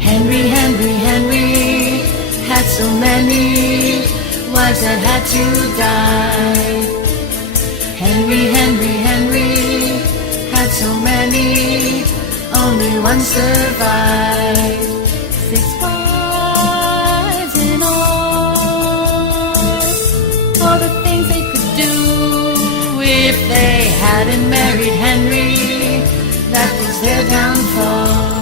Henry, Henry, Henry had so many wives that had to die. Henry, Henry, Henry had so many, only one survived. 6 wives in all the things they could do if they hadn't married Henry, that was their downfall.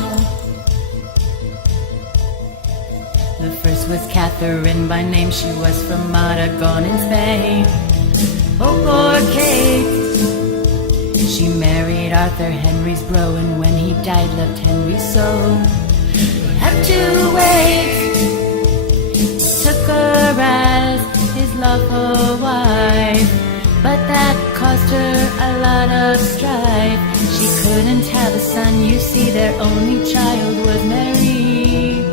The first was Catherine by name, she was from Aragon in Spain. Oh, poor Kate. She married Arthur, Henry's bro, and when he died, loved Henry so. Had to wait, took her as his lawful wife, but that caused her a lot of strife. She couldn't have a son, you see, their only child was Mary.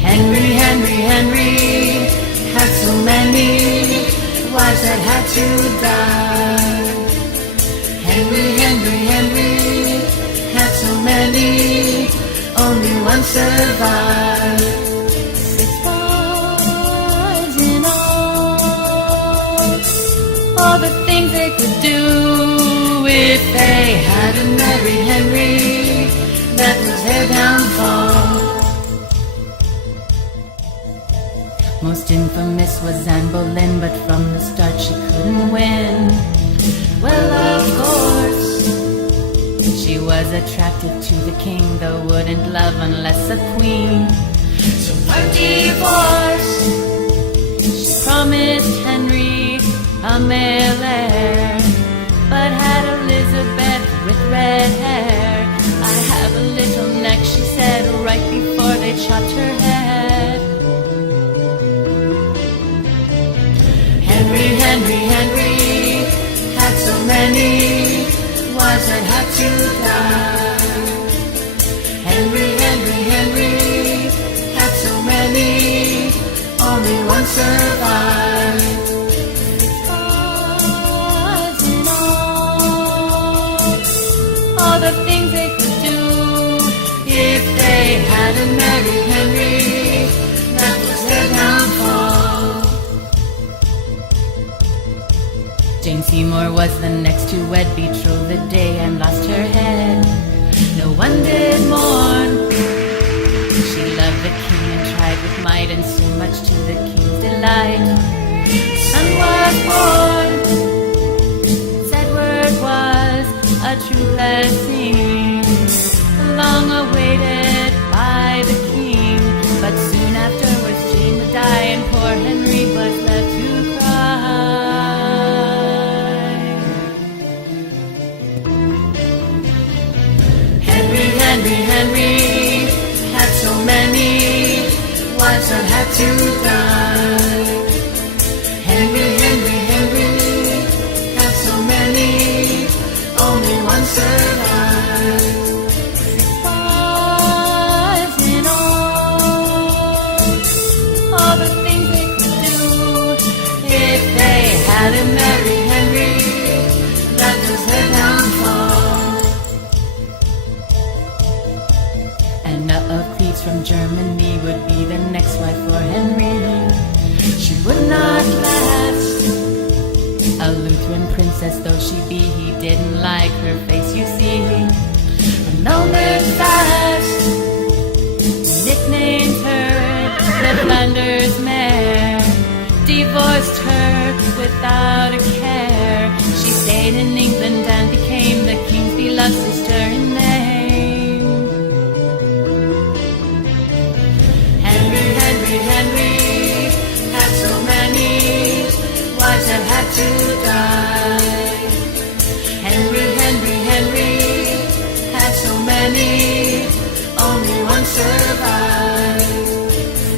Henry, Henry, Henry had so many wives that had to die. Henry, Henry, Henry had so many, only one survived. 6 wives in all the things they could do if they hadn't married Henry, that was their downfall. Most infamous was Anne Boleyn, but from the start she couldn't win. Well, of course, she was attracted to the king, though wouldn't love unless a queen. So by divorce, she promised Henry a male heir, but had Elizabeth with red hair. I have a little neck, she said, right before they chopped her head. Henry, Henry, Henry had so many wives that had to die. Henry, Henry, Henry had so many, only one survived. 6 wives in all the things they could do if they hadn't married Henry, that was their downfall. Jane Seymour was the next to wed, betrothed the day and lost her head. No one did mourn. She loved the king and tried with might, and so much to the king's delight. A son was born. Edward was a true blessing, long awaited by the king. But soon afterwards Jane would die, and poor Henry was left to cry. Henry, Henry had so many wives that had to die. Henry, Henry, Henry had so many, only one survived. 6 wives in all the things they could do if they hadn't married Henry, that was their downfall. Anna of Cleves from Germany would be the next wife for Henry. She would not last. A Lutheran princess though she be, he didn't like her face, you see. Known her fast, nicknamed her the Flanders mare. Divorced her without a care. She stayed in England and became the king's beloved sister in name. Henry had so many wives that had to die. Henry, Henry, Henry had so many, only one survived.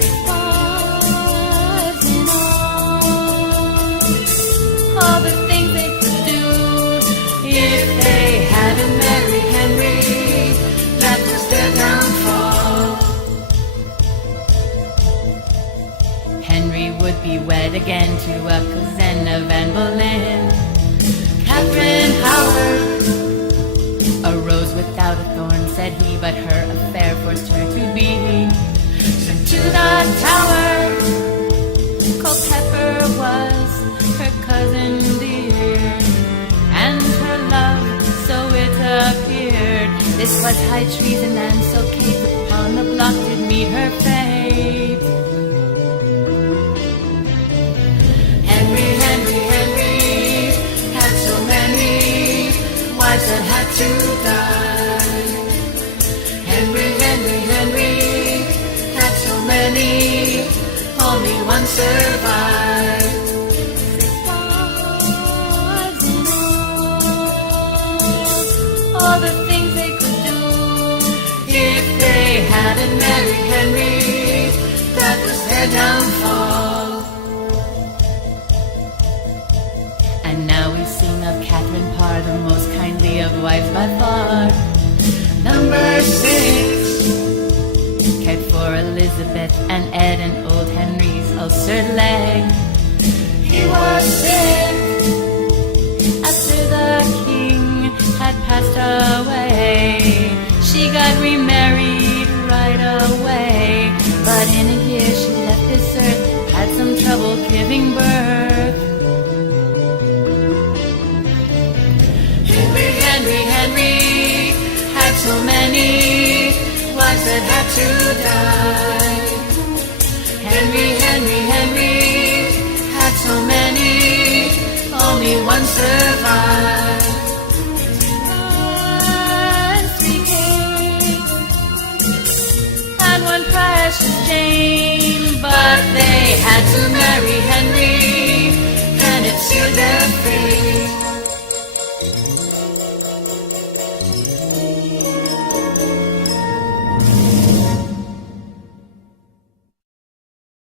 6 wives in all the things they could do if they hadn't married Henry, that was their downfall. Henry would be wed again to a cousin of Anne Boleyn. Catherine Howard arose without a thorn, said he, but her affair forced her to be sent to the Tower. Culpeper was her cousin dear, and her love, so it appeared, this was high treason, and so Kate upon the block did meet her fate. Henry, Henry, Henry had so many wives that had to die. Henry, Henry, Henry had so many, only one survived. All the things they could do if they hadn't married Henry, that was their downfall. And now we sing of Catherine Parr, the most kindly of wives by far. Number 6 cared for Elizabeth and Ed and old Henry's ulcered leg. He was sick after the king had passed away. She got remarried right away, but in a year she left this earth, had some trouble giving birth. Henry, Henry, Henry had so many wives that had to die. Henry, Henry, Henry had so many, only one survived. And one precious Jane, but they had to marry Henry, and it sealed their fate.